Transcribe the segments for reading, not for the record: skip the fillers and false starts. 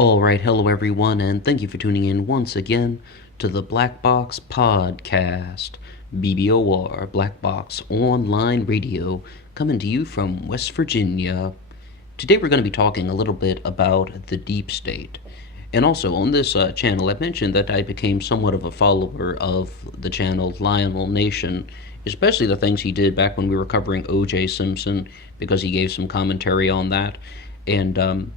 Alright, hello everyone, and thank you for tuning in once again to the Black Box Podcast. BBOR, Black Box Online Radio, coming to you from West Virginia. Today we're going to be talking a little bit about the deep state. And also on this channel, I mentioned that I became somewhat of a follower of the channel Lionel Nation, especially the things he did back when we were covering O.J. Simpson, because he gave some commentary on that. And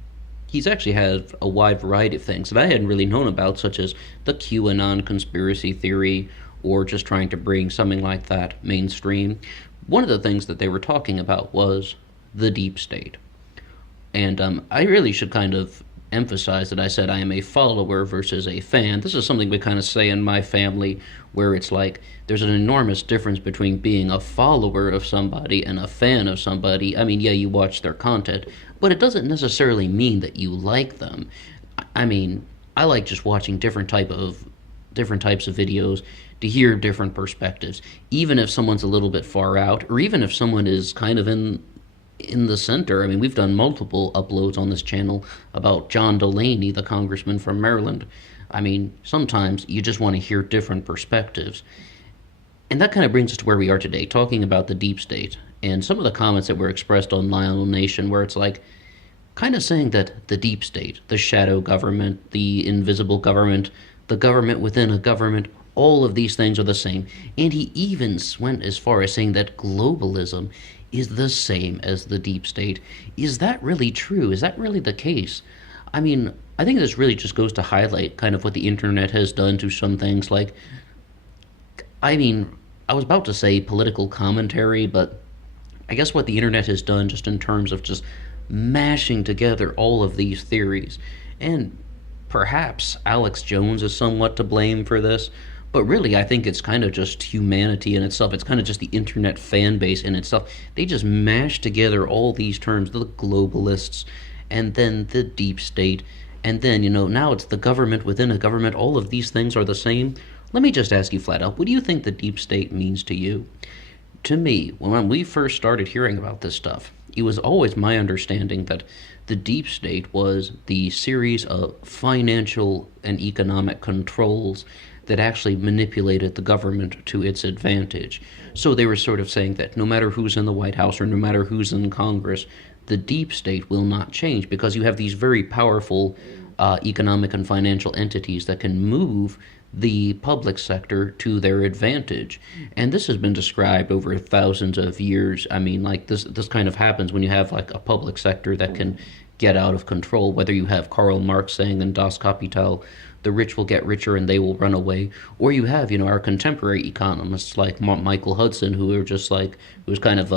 he's actually had a wide variety of things that I hadn't really known about, such as the QAnon conspiracy theory, or just trying to bring something like that mainstream. One of the things that they were talking about was the deep state. And I really should kind of emphasize that I said I am a follower versus a fan. This is something we kind of say in my family, where it's like there's an enormous difference between being a follower of somebody and a fan of somebody. I mean, yeah, you watch their content, but it doesn't necessarily mean that you like them. I mean, I like just watching different types of videos to hear different perspectives, even if someone's a little bit far out, or even if someone is kind of in the center. I mean, we've done multiple uploads on this channel about John Delaney, the congressman from Maryland. I mean, sometimes you just want to hear different perspectives. And that kind of brings us to where we are today, talking about the deep state and some of the comments that were expressed on Lionel Nation, where it's like kind of saying that the deep state, the shadow government, the invisible government, the government within a government, all of these things are the same. And he even went as far as saying that globalism is the same as the deep state. Is that really true? Is that really the case? I mean, I think this really just goes to highlight kind of what the internet has done to some things. Like, I mean, I was about to say political commentary, but I guess what the internet has done just in terms of just mashing together all of these theories. And perhaps Alex Jones is somewhat to blame for this, but really, I think it's kind of just humanity in itself. It's kind of just the internet fan base in itself. They just mash together all these terms, the globalists, and then the deep state, and then, now it's the government within a government. All of these things are the same. Let me just ask you flat out, what do you think the deep state means to you? To me, when we first started hearing about this stuff, it was always my understanding that the deep state was the series of financial and economic controls that actually manipulated the government to its advantage. So they were sort of saying that no matter who's in the White House or no matter who's in Congress, the deep state will not change, because you have these very powerful economic and financial entities that can move the public sector to their advantage. And this has been described over thousands of years. I mean, like this kind of happens when you have like a public sector that can get out of control, whether you have Karl Marx saying in Das Kapital, the rich will get richer and they will run away, or you have, our contemporary economists like Michael Hudson, who are just like, who's kind of,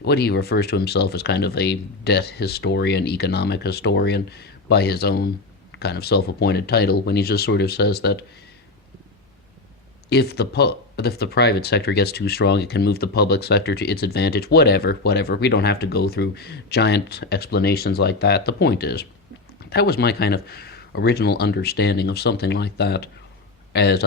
what he refers to himself as kind of a debt historian, economic historian, by his own kind of self-appointed title, when he just sort of says that if the private sector gets too strong, it can move the public sector to its advantage. Whatever. We don't have to go through giant explanations like that. The point is, that was my kind of original understanding of something like that as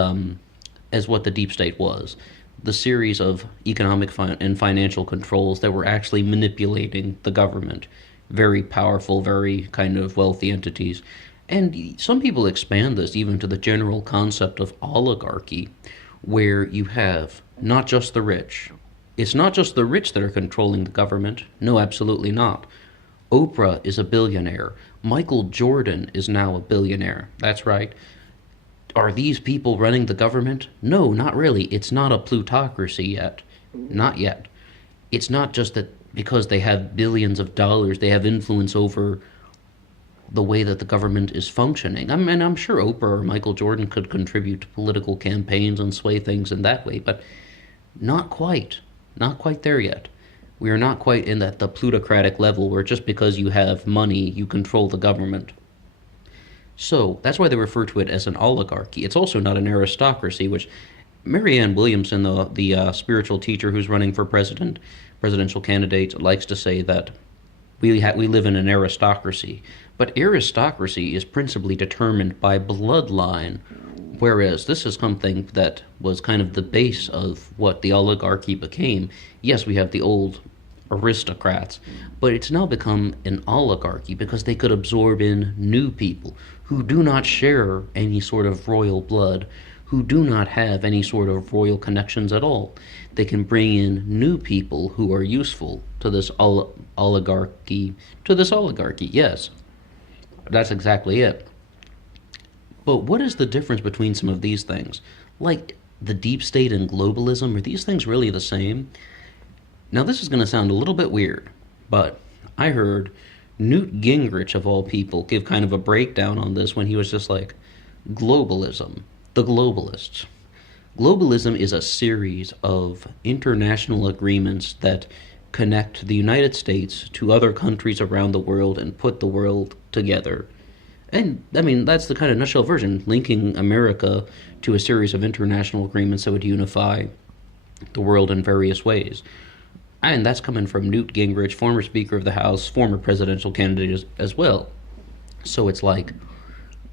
what the deep state was. The series of economic and financial controls that were actually manipulating the government. Very powerful, very kind of wealthy entities. And some people expand this even to the general concept of oligarchy, where you have not just the rich. It's not just the rich that are controlling the government. No, absolutely not. Oprah is a billionaire. Michael Jordan is now a billionaire. That's right. Are these people running the government? No, not really. It's not a plutocracy yet. Not yet. It's not just that because they have billions of dollars, they have influence over the way that the government is functioning. I mean, I'm sure Oprah or Michael Jordan could contribute to political campaigns and sway things in that way, but not quite. Not quite there yet. We are not quite in the plutocratic level where just because you have money, you control the government. So that's why they refer to it as an oligarchy. It's also not an aristocracy, which Marianne Williamson, the spiritual teacher who's running for presidential candidate, likes to say that we live in an aristocracy. But aristocracy is principally determined by bloodline, whereas this is something that was kind of the base of what the oligarchy became. Yes, we have the old aristocrats, but it's now become an oligarchy because they could absorb in new people who do not share any sort of royal blood, who do not have any sort of royal connections at all. They can bring in new people who are useful to this oligarchy, yes, that's exactly it. But what is the difference between some of these things? Like the deep state and globalism, are these things really the same? Now, this is going to sound a little bit weird, but I heard Newt Gingrich, of all people, give kind of a breakdown on this when he was just like, globalism, the globalists. Globalism is a series of international agreements that connect the United States to other countries around the world and put the world together. And I mean, that's the kind of nutshell version, linking America to a series of international agreements that would unify the world in various ways. And that's coming from Newt Gingrich, former Speaker of the House, former presidential candidate as well. So it's like,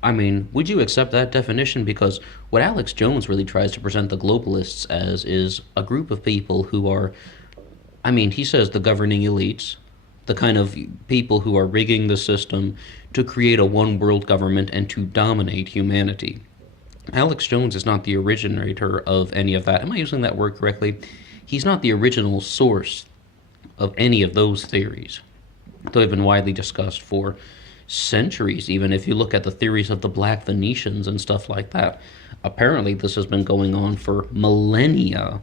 I mean, would you accept that definition? Because what Alex Jones really tries to present the globalists as is a group of people who are, I mean, he says the governing elites, the kind of people who are rigging the system to create a one world government and to dominate humanity. Alex Jones is not the originator of any of that. Am I using that word correctly? He's not the original source of any of those theories, though they've been widely discussed for centuries. Even if you look at the theories of the Black Venetians and stuff like that, apparently this has been going on for millennia.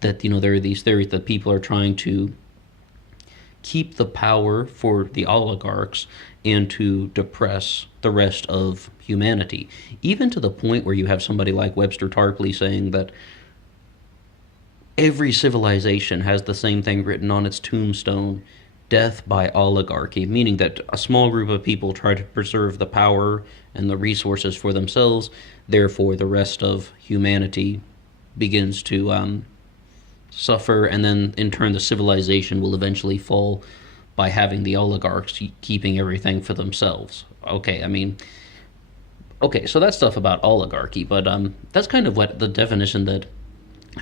That, you know, there are these theories that people are trying to keep the power for the oligarchs and to depress the rest of humanity, even to the point where you have somebody like Webster Tarpley saying that every civilization has the same thing written on its tombstone: death by oligarchy, meaning that a small group of people try to preserve the power and the resources for themselves, therefore the rest of humanity begins to suffer, and then in turn the civilization will eventually fall by having the oligarchs keeping everything for themselves. Okay, I mean, okay, so that's stuff about oligarchy, but that's kind of what the definition that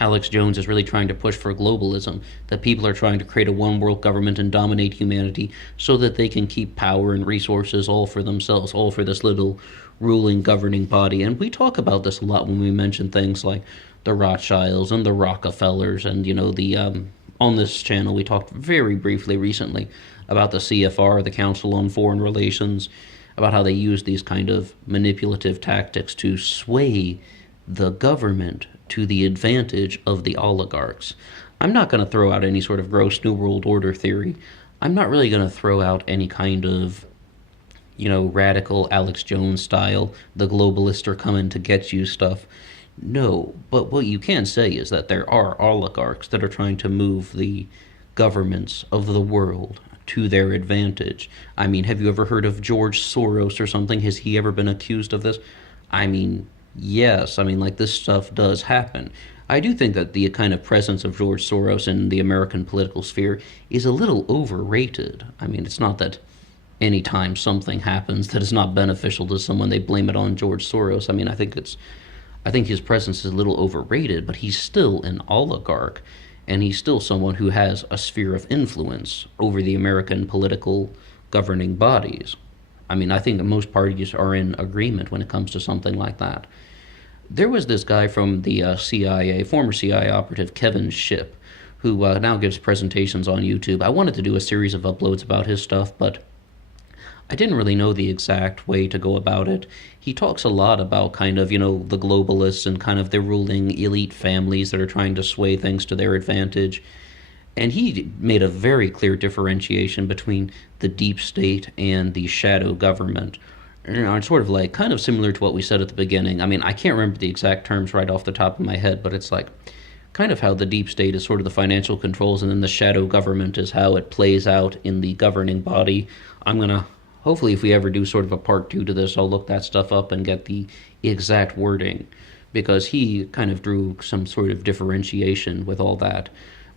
Alex Jones is really trying to push for globalism, that people are trying to create a one world government and dominate humanity so that they can keep power and resources all for themselves, all for this little ruling governing body. And we talk about this a lot when we mention things like the Rothschilds and the Rockefellers, and you know, the on this channel we talked very briefly recently about the CFR, the Council on Foreign Relations, about how they use these kind of manipulative tactics to sway the government to the advantage of the oligarchs. I'm not going to throw out any sort of gross New World Order theory. I'm not really going to throw out any kind of, you know, radical Alex Jones style, the globalists are coming to get you stuff. No, but what you can say is that there are oligarchs that are trying to move the governments of the world to their advantage. I mean, have you ever heard of George Soros or something? Has he ever been accused of this? I mean, yes, I mean, like, this stuff does happen. I do think that the kind of presence of George Soros in the American political sphere is a little overrated. I mean, it's not that anytime something happens that is not beneficial to someone, they blame it on George Soros. I mean, I think his presence is a little overrated, but he's still an oligarch, and he's still someone who has a sphere of influence over the American political governing bodies. I mean, I think most parties are in agreement when it comes to something like that. There was this guy from the CIA, former CIA operative Kevin Shipp, who now gives presentations on YouTube. I wanted to do a series of uploads about his stuff, but I didn't really know the exact way to go about it. He talks a lot about kind of, you know, the globalists and kind of the ruling elite families that are trying to sway things to their advantage. And he made a very clear differentiation between the deep state and the shadow government. You know, it's sort of like kind of similar to what we said at the beginning. I mean, I can't remember the exact terms right off the top of my head, but it's like kind of how the deep state is sort of the financial controls, and then the shadow government is how it plays out in the governing body. I'm going to, hopefully, if we ever do sort of a part two to this, I'll look that stuff up and get the exact wording, because he kind of drew some sort of differentiation with all that.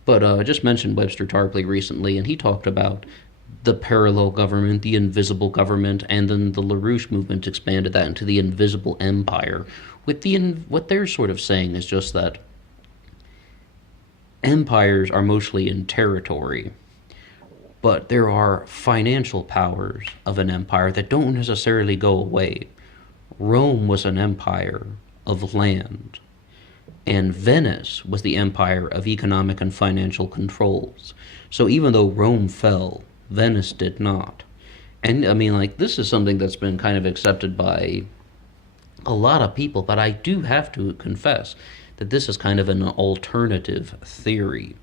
But I just mentioned Webster Tarpley recently, and he talked about the parallel government, the invisible government, and then the LaRouche movement expanded that into the invisible empire. With what they're sort of saying is just that empires are mostly in territory, But there are financial powers of an empire that don't necessarily go away. Rome was an empire of land, and Venice was the empire of economic and financial controls. So even though Rome fell, Venice did not. And I mean, like, this is something that's been kind of accepted by a lot of people, but I do have to confess that this is kind of an alternative theory.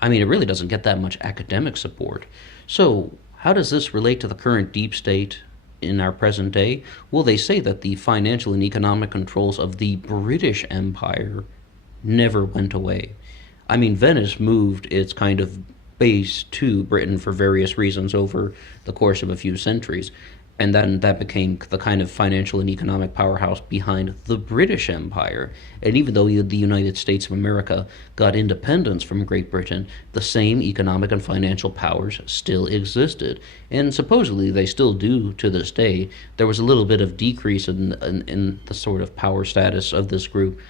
I mean, it really doesn't get that much academic support. So, how does this relate to the current deep state in our present day? Well, they say that the financial and economic controls of the British Empire never went away. I mean, Venice moved its kind of base to Britain for various reasons over the course of a few centuries. And then that became the kind of financial and economic powerhouse behind the British Empire. And even though the United States of America got independence from Great Britain, the same economic and financial powers still existed. And supposedly they still do to this day. There was a little bit of decrease in the sort of power status of this group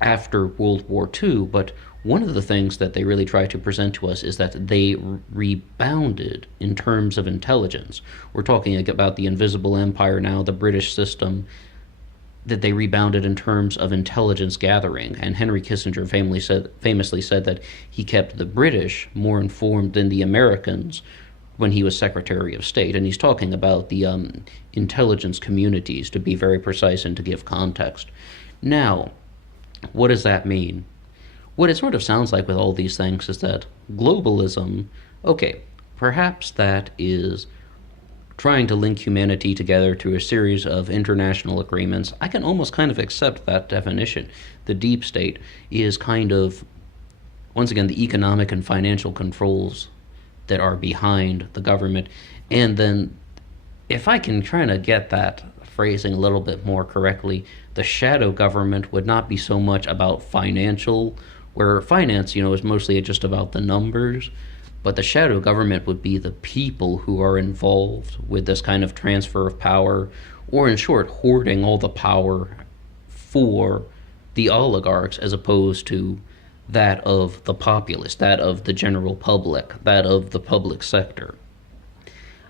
after World War II, but one of the things that they really try to present to us is that they rebounded in terms of intelligence. We're talking about the Invisible Empire now, the British system, that they rebounded in terms of intelligence gathering. And Henry Kissinger famously said that he kept the British more informed than the Americans when he was Secretary of State. And he's talking about the intelligence communities, to be very precise and to give context. Now, what does that mean? What it sort of sounds like with all these things is that globalism, okay, perhaps that is trying to link humanity together through a series of international agreements. I can almost kind of accept that definition. The deep state is kind of, once again, the economic and financial controls that are behind the government. And then, if I can try to get that phrasing a little bit more correctly, the shadow government would not be so much about financial, where finance, is mostly just about the numbers, but the shadow government would be the people who are involved with this kind of transfer of power, or in short, hoarding all the power for the oligarchs as opposed to that of the populace, that of the general public, that of the public sector.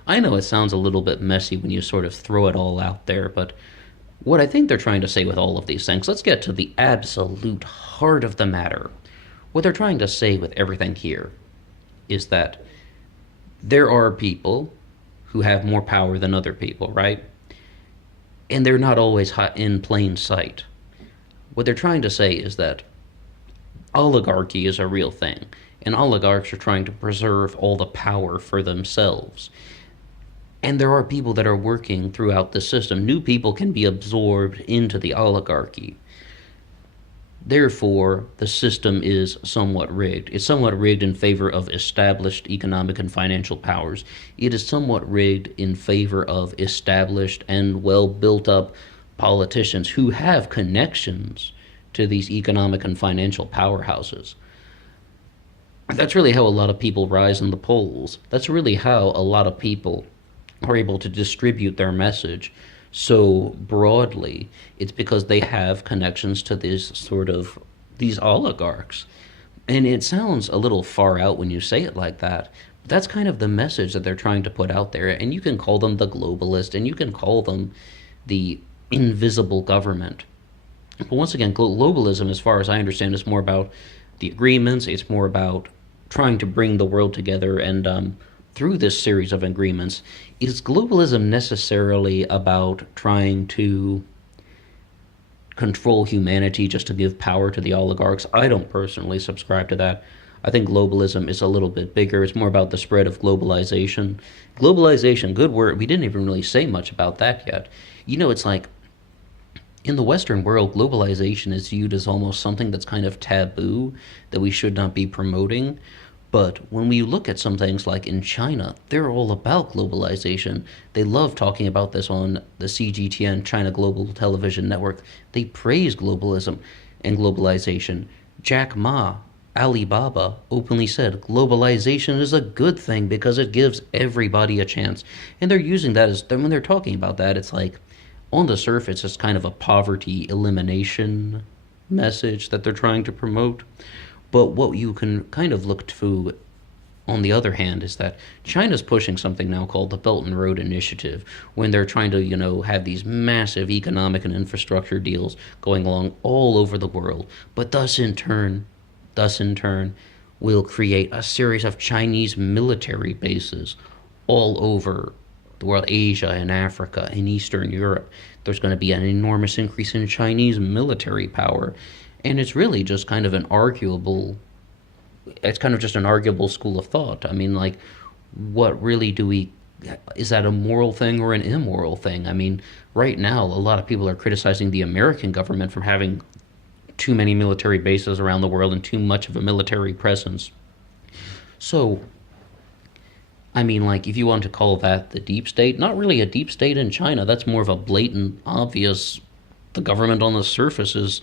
I know it sounds a little bit messy when you sort of throw it all out there, but what I think they're trying to say with all of these things, let's get to the absolute heart of the matter. What they're trying to say with everything here is that there are people who have more power than other people, right? And they're not always in plain sight. What they're trying to say is that oligarchy is a real thing, and oligarchs are trying to preserve all the power for themselves. And there are people that are working throughout the system. New people can be absorbed into the oligarchy. Therefore, the system is somewhat rigged. It's somewhat rigged in favor of established economic and financial powers. It is somewhat rigged in favor of established and well built up politicians who have connections to these economic and financial powerhouses. That's really how a lot of people rise in the polls. That's really how a lot of people are able to distribute their message so broadly. It's because they have connections to these oligarchs. And it sounds a little far out when you say it like that, but that's kind of the message that they're trying to put out there. And you can call them the globalist, and you can call them the invisible government. But once again, globalism, as far as I understand, is more about the agreements. It's more about trying to bring the world together, and through this series of agreements, is globalism necessarily about trying to control humanity just to give power to the oligarchs? I don't personally subscribe to that. I think globalism is a little bit bigger. It's more about the spread of globalization. Globalization, good word. We didn't even really say much about that yet. It's like, in the Western world, globalization is viewed as almost something that's kind of taboo, that we should not be promoting. But when we look at some things like in China, they're all about globalization. They love talking about this on the CGTN, China Global Television Network. They praise globalism and globalization. Jack Ma, Alibaba, openly said globalization is a good thing because it gives everybody a chance. And they're using that as, when they're talking about that, it's like, on the surface, it's kind of a poverty elimination message that they're trying to promote. But what you can kind of look to on the other hand, is that China's pushing something now called the Belt and Road Initiative, when they're trying to, have these massive economic and infrastructure deals going along all over the world, but thus in turn, will create a series of Chinese military bases all over the world, Asia and Africa and Eastern Europe. There's going to be an enormous increase in Chinese military power, and it's kind of just an arguable school of thought. I mean, like, what really do we, is that a moral thing or an immoral thing? I mean, right now, a lot of people are criticizing the American government for having too many military bases around the world and too much of a military presence. So, I mean, like, if you want to call that the deep state, not really a deep state in China. That's more of a blatant, obvious, the government on the surface is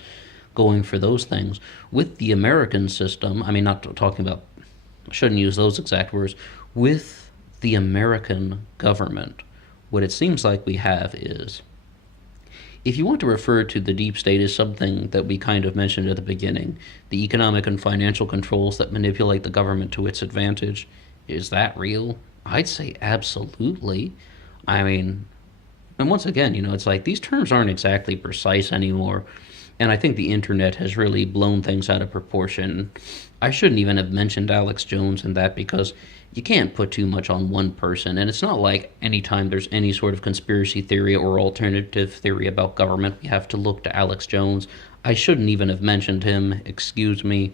going for those things. With the American system, I mean, not talking about, I shouldn't use those exact words. With the American government, what it seems like we have is, if you want to refer to the deep state as something that we kind of mentioned at the beginning, the economic and financial controls that manipulate the government to its advantage, is that real? I'd say absolutely. I mean, and once again, it's like these terms aren't exactly precise anymore. And I think the internet has really blown things out of proportion. I shouldn't even have mentioned Alex Jones in that, because you can't put too much on one person. And it's not like anytime there's any sort of conspiracy theory or alternative theory about government, we have to look to Alex Jones. I shouldn't even have mentioned him, excuse me.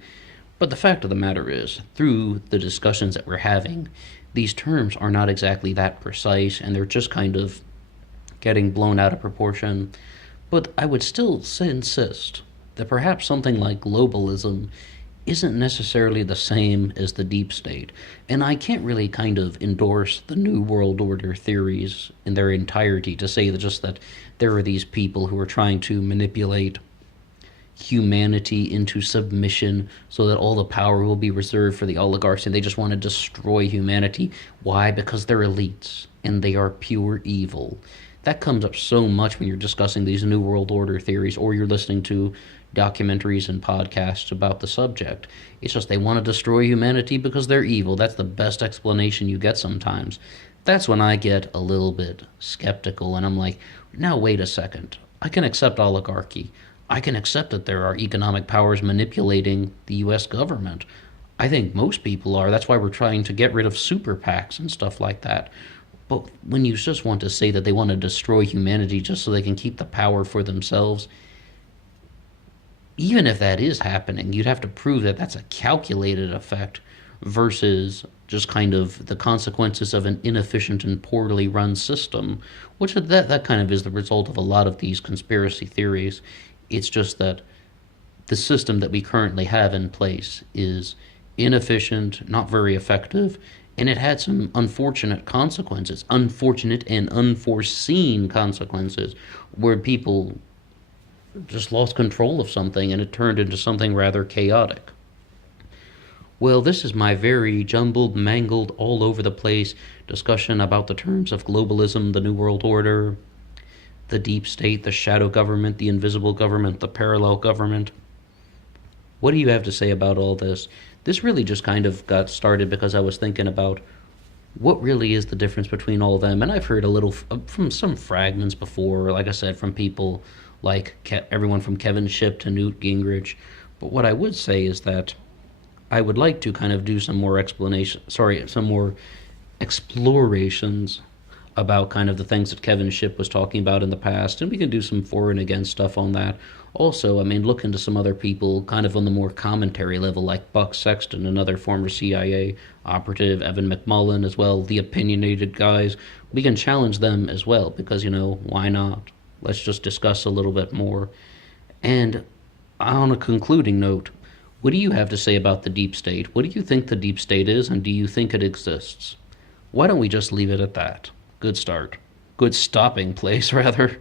But the fact of the matter is, through the discussions that we're having, these terms are not exactly that precise, and they're just kind of getting blown out of proportion. But I would still insist that perhaps something like globalism isn't necessarily the same as the deep state. And I can't really kind of endorse the New World Order theories in their entirety, to say that just that there are these people who are trying to manipulate humanity into submission so that all the power will be reserved for the oligarchs, and they just want to destroy humanity. Why? Because they're elites and they are pure evil. That comes up so much when you're discussing these New World Order theories, or you're listening to documentaries and podcasts about the subject. It's just they want to destroy humanity because they're evil. That's the best explanation you get sometimes. That's when I get a little bit skeptical, and I'm like, now wait a second. I can accept oligarchy. I can accept that there are economic powers manipulating the US government. I think most people are. That's why we're trying to get rid of super PACs and stuff like that. But when you just want to say that they want to destroy humanity just so they can keep the power for themselves, even if that is happening, you'd have to prove that that's a calculated effect versus just kind of the consequences of an inefficient and poorly run system, which that kind of is the result of a lot of these conspiracy theories. It's just that the system that we currently have in place is inefficient, not very effective, and it had some unfortunate consequences, unfortunate and unforeseen consequences, where people just lost control of something and it turned into something rather chaotic. Well, this is my very jumbled, mangled, all over the place discussion about the terms of globalism, the New World Order, the deep state, the shadow government, the invisible government, the parallel government. What do you have to say about all this? This really just kind of got started because I was thinking about what really is the difference between all of them. And I've heard a little from some fragments before, like I said, from people like everyone from Kevin Shipp to Newt Gingrich. But what I would say is that I would like to kind of do some more some more explorations about kind of the things that Kevin Shipp was talking about in the past, and we can do some for and against stuff on that. Also, I mean, look into some other people kind of on the more commentary level, like Buck Sexton, another former CIA operative, Evan McMullen as well, the opinionated guys. We can challenge them as well, because, why not? Let's just discuss a little bit more. And on a concluding note, what do you have to say about the deep state? What do you think the deep state is, and do you think it exists? Why don't we just leave it at that? Good start. Good stopping place, rather.